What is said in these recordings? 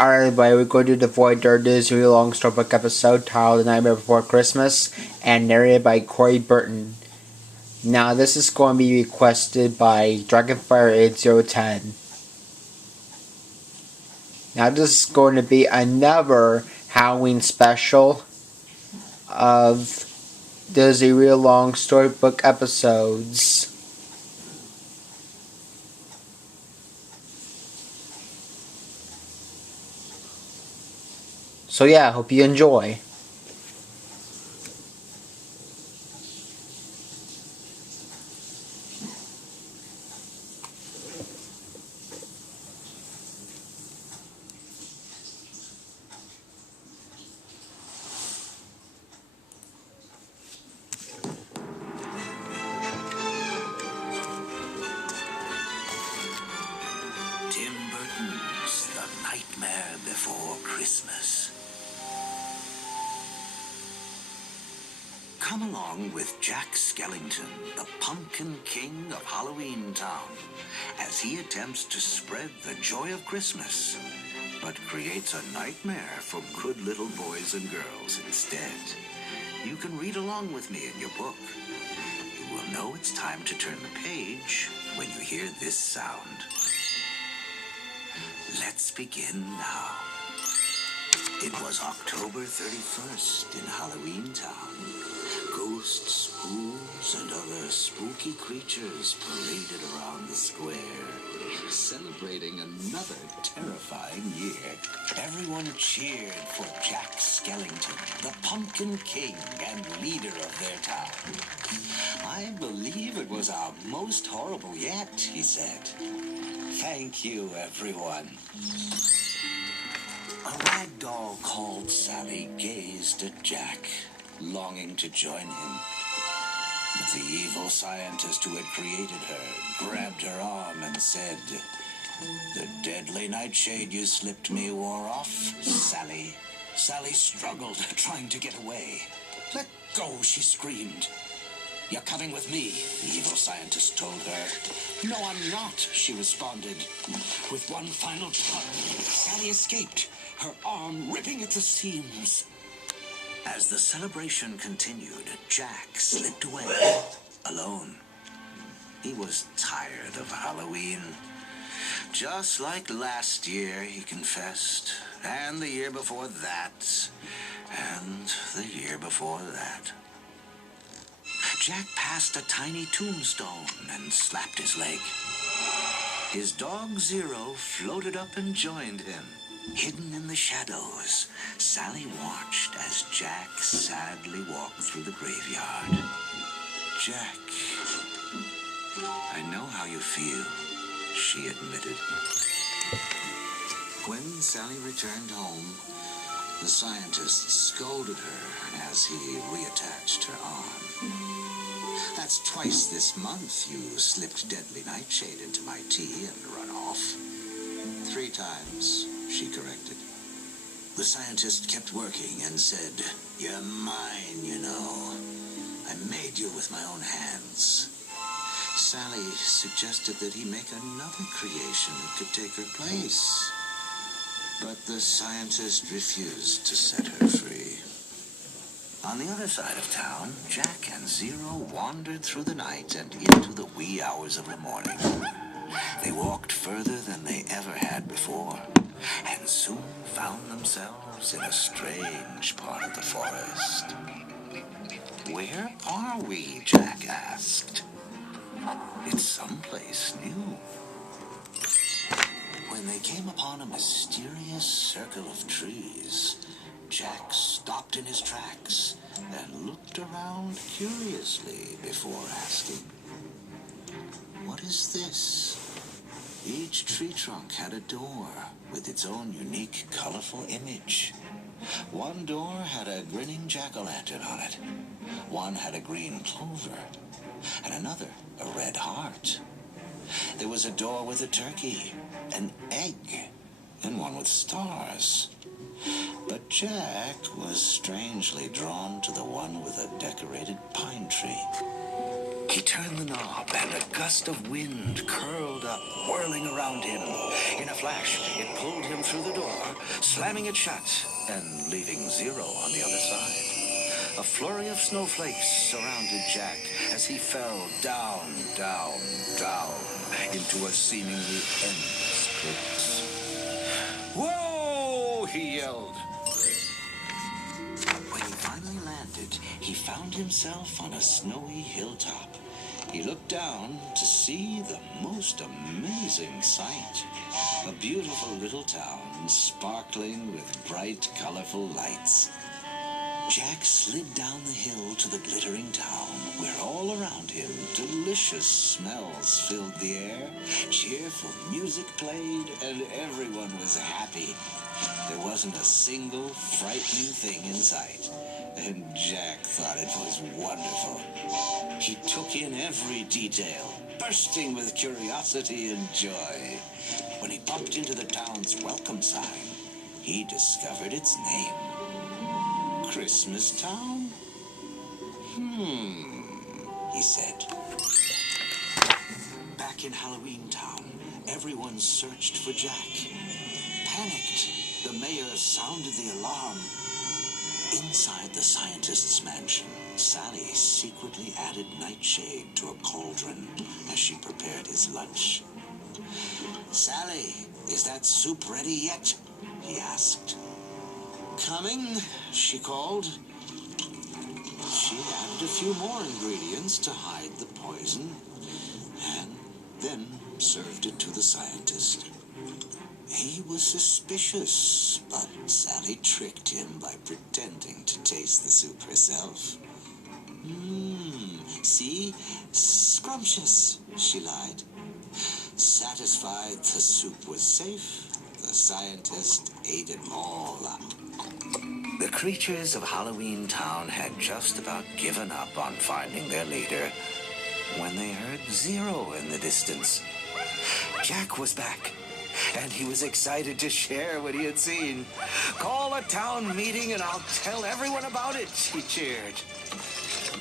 Alright, everybody, we're going to do the Void Door Disney Long Storybook episode titled The Nightmare Before Christmas and narrated by Corey Burton. Now, this is going to be requested by Dragonfire8010. Now, this is going to be another Halloween special of Disney Real Long Storybook episodes. So yeah, hope you enjoy. Tim Burton's The Nightmare Before Christmas. Come along with Jack Skellington, the Pumpkin King of Halloween Town, as he attempts to spread the joy of Christmas, but creates a nightmare for good little boys and girls instead. You can read along with me in your book. You will know it's time to turn the page when you hear this sound. Let's begin now. It was October 31st in Halloween Town. Ghosts, ghouls, and other spooky creatures paraded around the square, celebrating another terrifying year. Everyone cheered for Jack Skellington, the Pumpkin King and leader of their town. "I believe it was our most horrible yet," he said. "Thank you, everyone." A rag doll called Sally gazed at Jack, longing to join him. But the evil scientist who had created her grabbed her arm and said, "The deadly nightshade you slipped me wore off, Sally." Sally struggled, trying to get away. "Let go," she screamed. "You're coming with me," the evil scientist told her. "No, I'm not," she responded. With one final tug, Sally escaped, her arm ripping at the seams. As the celebration continued, Jack slipped away, alone. He was tired of Halloween. Just like last year, he confessed, and the year before that, and the year before that. Jack passed a tiny tombstone and slapped his leg. His dog Zero floated up and joined him. Hidden in the shadows, Sally watched as Jack sadly walked through the graveyard. "Jack, I know how you feel," she admitted. When Sally returned home, the scientist scolded her as he reattached her arm. "That's twice this month you slipped deadly nightshade into my tea and run off." "3 times, she corrected. The scientist kept working and said, "You're mine, you know. I made you with my own hands." Sally suggested that he make another creation that could take her place. But the scientist refused to set her free. On the other side of town, Jack and Zero wandered through the night and into the wee hours of the morning. They walked further than they ever had before, and soon found themselves in a strange part of the forest. "Where are we?" Jack asked. "It's someplace new." When they came upon a mysterious circle of trees, Jack stopped in his tracks and looked around curiously before asking, "What is this?" Each tree trunk had a door with its own unique, colorful image. One door had a grinning jack-o'-lantern on it. One had a green clover, and another a red heart. There was a door with a turkey, an egg, and one with stars. But Jack was strangely drawn to the one with a decorated pine tree. He turned the knob, and a gust of wind curled up, whirling around him. In a flash, it pulled him through the door slamming it shut and leaving zero on the other side. A flurry of snowflakes surrounded Jack as he fell down, down, down into a seemingly endless pit. "Whoa!" he yelled. When he finally landed, he found himself on a snowy hilltop. He looked down to see the most amazing sight. A beautiful little town sparkling with bright, colorful lights. Jack slid down the hill to the glittering town, where all around him delicious smells filled the air, cheerful music played, and everyone was happy. There wasn't a single frightening thing in sight, and Jack thought it was wonderful. He took in every detail, bursting with curiosity and joy. When he bumped into the town's welcome sign, he discovered its name. Christmas Town? He said. Back in Halloween Town, everyone searched for Jack. Panicked, the mayor sounded the alarm. Inside the scientist's mansion, Sally secretly added nightshade to a cauldron as she prepared his lunch. "Sally, is that soup ready yet?" he asked. "Coming," she called. She added a few more ingredients to hide the poison, and then served it to the scientist. He was suspicious, but Sally tricked him by pretending to taste the soup herself. See? Scrumptious," she lied. Satisfied the soup was safe, the scientist ate it all up. The creatures of Halloween Town had just about given up on finding their leader when they heard Zero in the distance. Jack was back, and he was excited to share what he had seen. "Call a town meeting and I'll tell everyone about it," he cheered.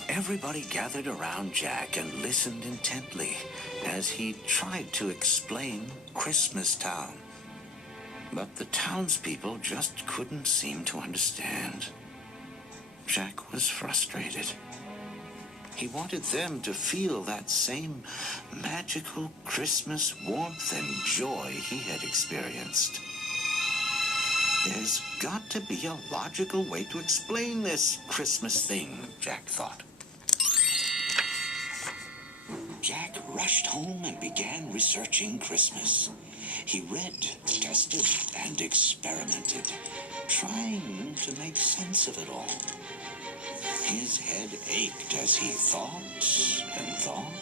Everybody gathered around Jack and listened intently as he tried to explain Christmas Town. But the townspeople just couldn't seem to understand. Jack was frustrated. He wanted them to feel that same magical Christmas warmth and joy he had experienced. There's got to be a logical way to explain this Christmas thing, Jack thought. Jack rushed home and began researching Christmas. He read, tested, and experimented, trying to make sense of it all. His head ached as he thought and thought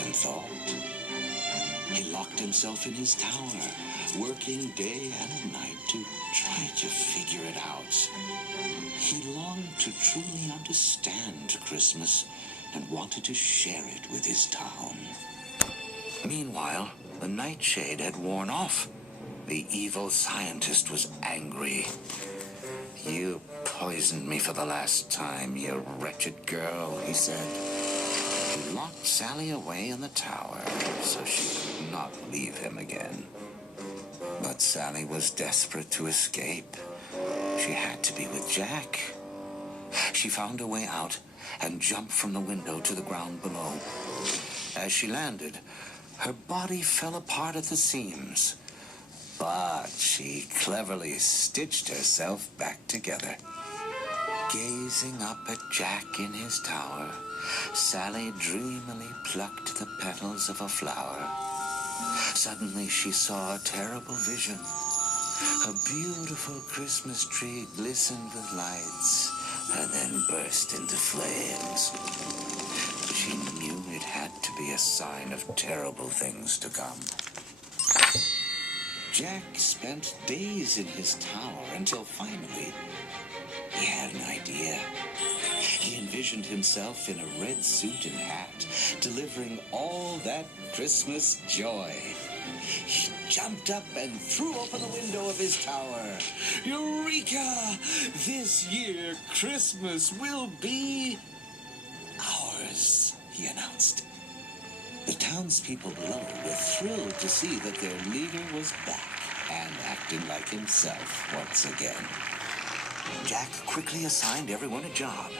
and thought. He locked himself in his tower, working day and night to try to figure it out. He longed to truly understand Christmas and wanted to share it with his town. Meanwhile, the nightshade had worn off. The evil scientist was angry. "You poisoned me for the last time, you wretched girl," he said. He locked Sally away in the tower so she could not leave him again. But Sally was desperate to escape. She had to be with Jack. She found a way out and jumped from the window to the ground below. As she landed, her body fell apart at the seams, but she cleverly stitched herself back together. Gazing up at Jack in his tower, Sally dreamily plucked the petals of a flower. Suddenly she saw a terrible vision. A beautiful Christmas tree glistened with lights and then burst into flames. She knew it had to be a sign of terrible things to come. Jack spent days in his tower until finally he had an idea. He envisioned himself in a red suit and hat, delivering all that Christmas joy. He jumped up and threw open the window of his tower. "Eureka! This year Christmas will be ours," he announced. The townspeople below were thrilled to see that their leader was back and acting like himself once again. Jack quickly assigned everyone a job.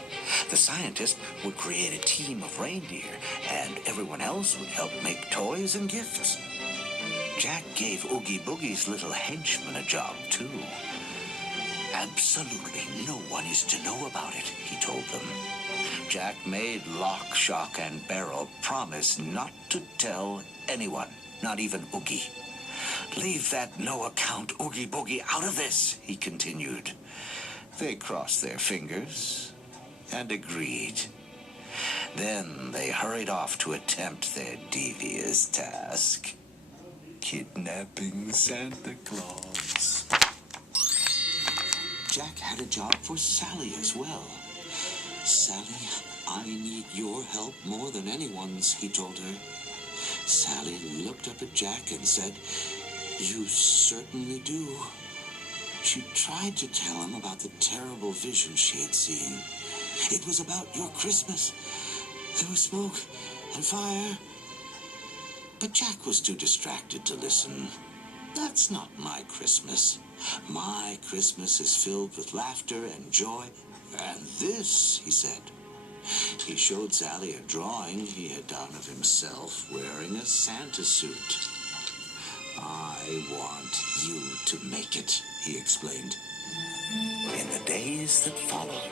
The scientist would create a team of reindeer, and everyone else would help make toys and gifts. Jack gave Oogie Boogie's little henchman a job, too. Absolutely no one is to know about it, he told them. Jack made Lock, Shock, and Barrel promise not to tell anyone, not even Oogie. Leave that no-account Oogie Boogie out of this, he continued. They crossed their fingers and agreed. Then they hurried off to attempt their devious task. Kidnapping Santa Claus. Jack had a job for Sally as well. Sally, I need your help more than anyone's, he told her. Sally looked up at Jack and said, You certainly do. She tried to tell him about the terrible vision she had seen. It was about your Christmas. There was smoke and fire. But Jack was too distracted to listen. That's not my Christmas. My Christmas is filled with laughter and joy. And this, he said. He showed Sally a drawing he had done of himself wearing a Santa suit. I want you to make it, he explained. In the days that followed,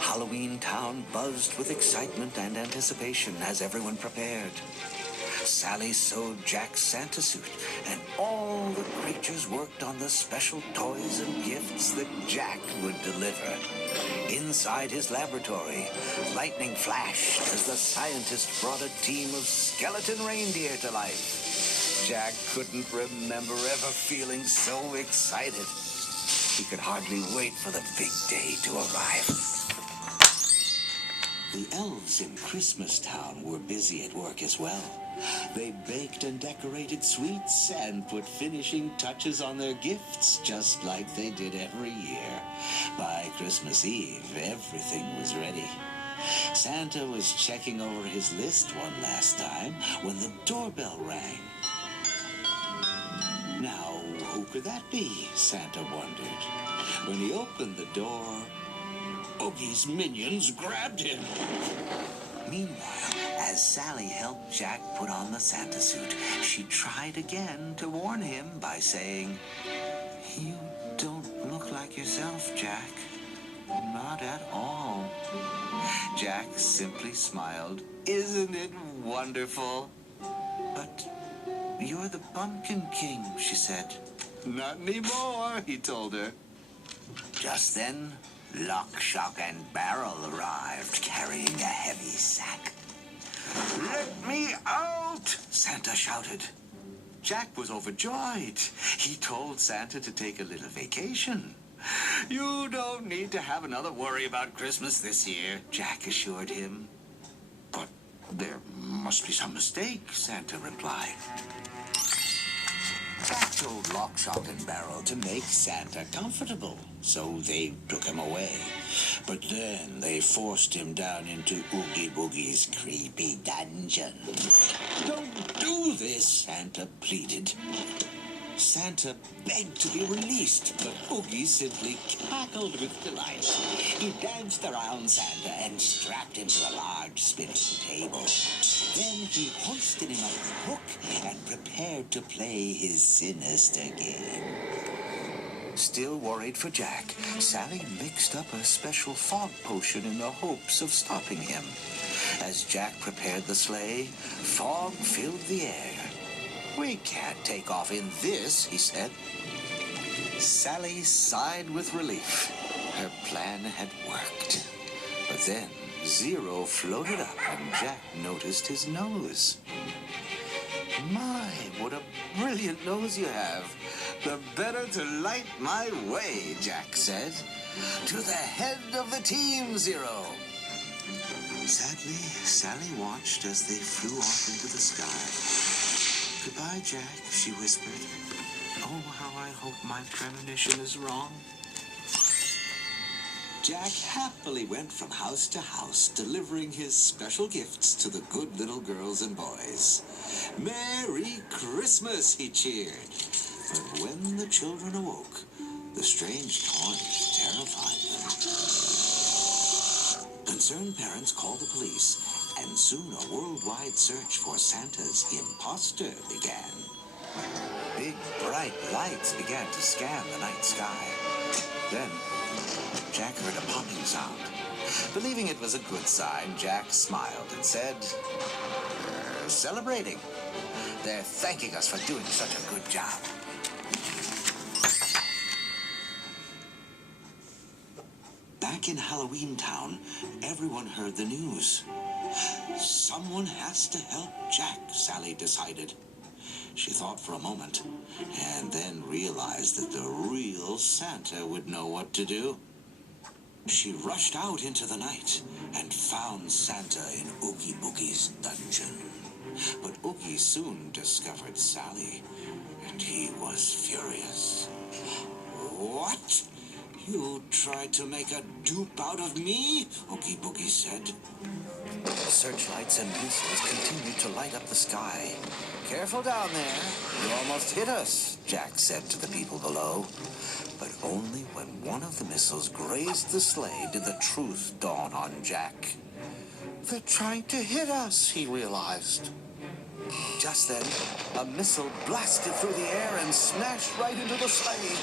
Halloween Town buzzed with excitement and anticipation as everyone prepared. Sally sewed Jack's Santa suit, and all the creatures worked on the special toys and gifts that Jack would deliver. Inside his laboratory, lightning flashed as the scientist brought a team of skeleton reindeer to life. Jack couldn't remember ever feeling so excited. He could hardly wait for the big day to arrive. The elves in Christmas Town were busy at work as well. They baked and decorated sweets and put finishing touches on their gifts, just like they did every year. By Christmas Eve, everything was ready. Santa was checking over his list one last time when the doorbell rang. Now, who could that be? Santa wondered. When he opened the door, Oogie's minions grabbed him. Meanwhile, as Sally helped Jack put on the Santa suit, she tried again to warn him by saying, You don't look like yourself, Jack. Not at all. Jack simply smiled. Isn't it wonderful? But you're the Pumpkin King, she said. Not anymore, he told her. Just then, Lock, Shock, and Barrel arrived, carrying a heavy sack. Let me out! Santa shouted. Jack was overjoyed. He told Santa to take a little vacation. You don't need to have another worry about Christmas this year, Jack assured him. But there must be some mistake, Santa replied. Jack told Lock, Shock, and Barrel to make Santa comfortable, so they took him away. But then they forced him down into Oogie Boogie's creepy dungeon. Don't do this, Santa pleaded. Santa begged to be released, but Oogie simply cackled with delight. He danced around Santa and strapped him to a large spinning table. Then he hoisted him up the hook and prepared to play his sinister game. Still worried for Jack, Sally mixed up a special fog potion in the hopes of stopping him. As Jack prepared the sleigh, fog filled the air. We can't take off in this, he said. Sally sighed with relief. Her plan had worked. But then Zero floated up and Jack noticed his nose. My, what a brilliant nose you have. The better to light my way, Jack said. To the head of the team, Zero. Sadly, Sally watched as they flew off into the sky. Goodbye, Jack, she whispered. Oh, how I hope my premonition is wrong. Jack happily went from house to house, delivering his special gifts to the good little girls and boys. Merry Christmas, he cheered. But when the children awoke, the strange toys terrified them. Concerned parents called the police, and soon a worldwide search for Santa's imposter began. Big, bright lights began to scan the night sky. Then, Jack heard a popping sound. Believing it was a good sign, Jack smiled and said, "Celebrating. They're thanking us for doing such a good job." Back in Halloween Town, everyone heard the news. Someone has to help Jack, Sally decided. She thought for a moment, and then realized that the real Santa would know what to do. She rushed out into the night and found Santa in Oogie Boogie's dungeon. But Oogie soon discovered Sally, and he was furious. "What? You tried to make a dupe out of me?" Oogie Boogie said. Searchlights and missiles continued to light up the sky. "Careful down there. You almost hit us," Jack said to the people below. But only when one of the missiles grazed the sleigh did the truth dawn on Jack. "They're trying to hit us," he realized. Just then, a missile blasted through the air and smashed right into the sleigh.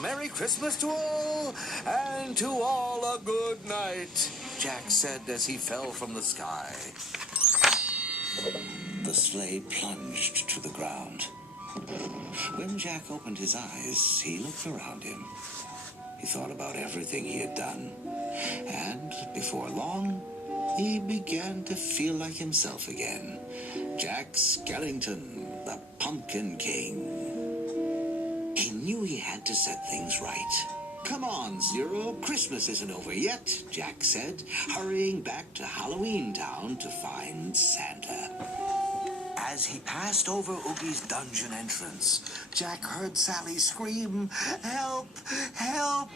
"Merry Christmas to all, and to all a good night," Jack said as he fell from the sky. The sleigh plunged to the ground. When Jack opened his eyes, he looked around him. He thought about everything he had done, and before long, he began to feel like himself again. Jack Skellington, the Pumpkin King. He knew he had to set things right. "Come on, Zero, Christmas isn't over yet," Jack said, hurrying back to Halloween Town to find Santa. As he passed over Oogie's dungeon entrance, Jack heard Sally scream, "Help! Help!"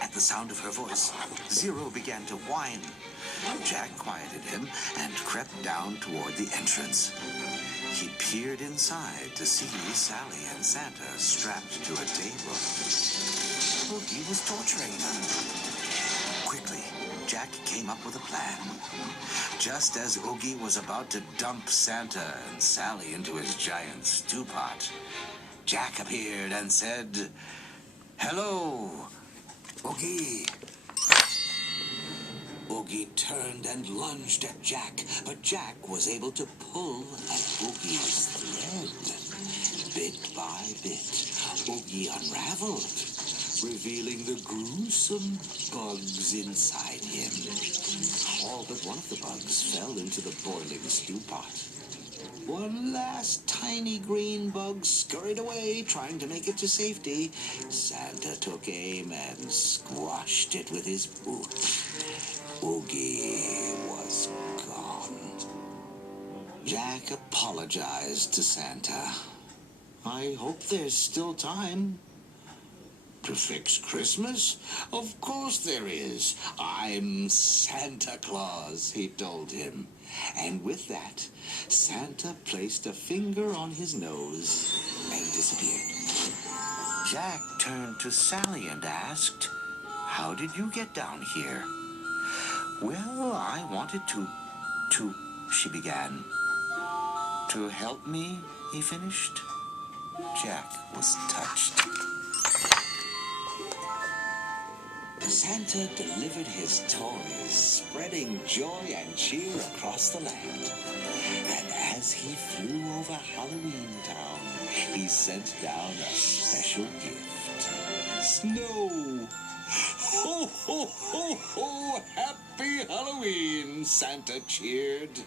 At the sound of her voice, Zero began to whine. Jack quieted him and crept down toward the entrance. He peered inside to see Sally and Santa strapped to a table. Oogie was torturing them. Quickly, Jack came up with a plan. Just as Oogie was about to dump Santa and Sally into his giant stew pot, Jack appeared and said, "Hello, Oogie." Oogie turned and lunged at Jack, but Jack was able to pull at Oogie's thread. Bit by bit, Oogie unraveled, revealing the gruesome bugs inside him. All but one of the bugs fell into the boiling stew pot. One last tiny green bug scurried away, trying to make it to safety. Santa took aim and squashed it with his boot. Oogie was gone. Jack apologized to Santa. "I hope there's still time." "To fix Christmas? Of course there is. I'm Santa Claus," he told him. And with that, Santa placed a finger on his nose and disappeared. Jack turned to Sally and asked, "How did you get down here?" "Well, I wanted to, she began. "To help me," he finished. Jack was touched. Santa delivered his toys, spreading joy and cheer across the land. And as he flew over Halloween Town, he sent down a special gift. Snow! Ho, ho, ho, ho! Happy Halloween! Santa cheered.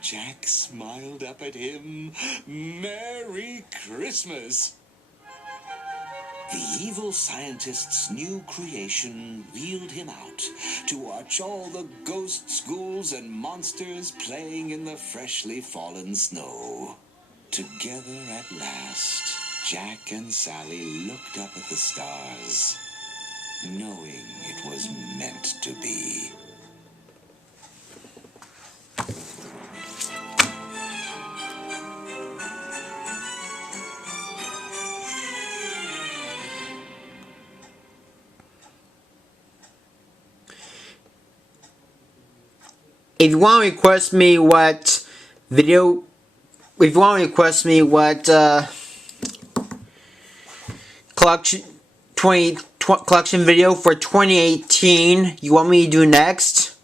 Jack smiled up at him. "Merry Christmas!" The evil scientist's new creation wheeled him out to watch all the ghosts, ghouls, and monsters playing in the freshly fallen snow. Together at last, Jack and Sally looked up at the stars, knowing it was meant to be. If you want to request me what video, if you want to request me what collection collection video for 2018 you want me to do next,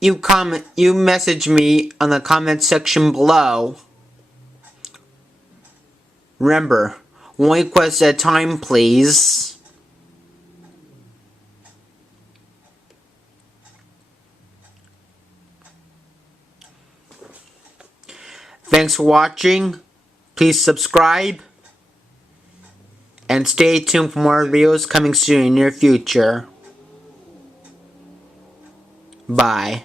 you message me on the comment section below. Remember, one request at a time, please. Thanks for watching. Please subscribe. And stay tuned for more videos coming soon in the near future. Bye.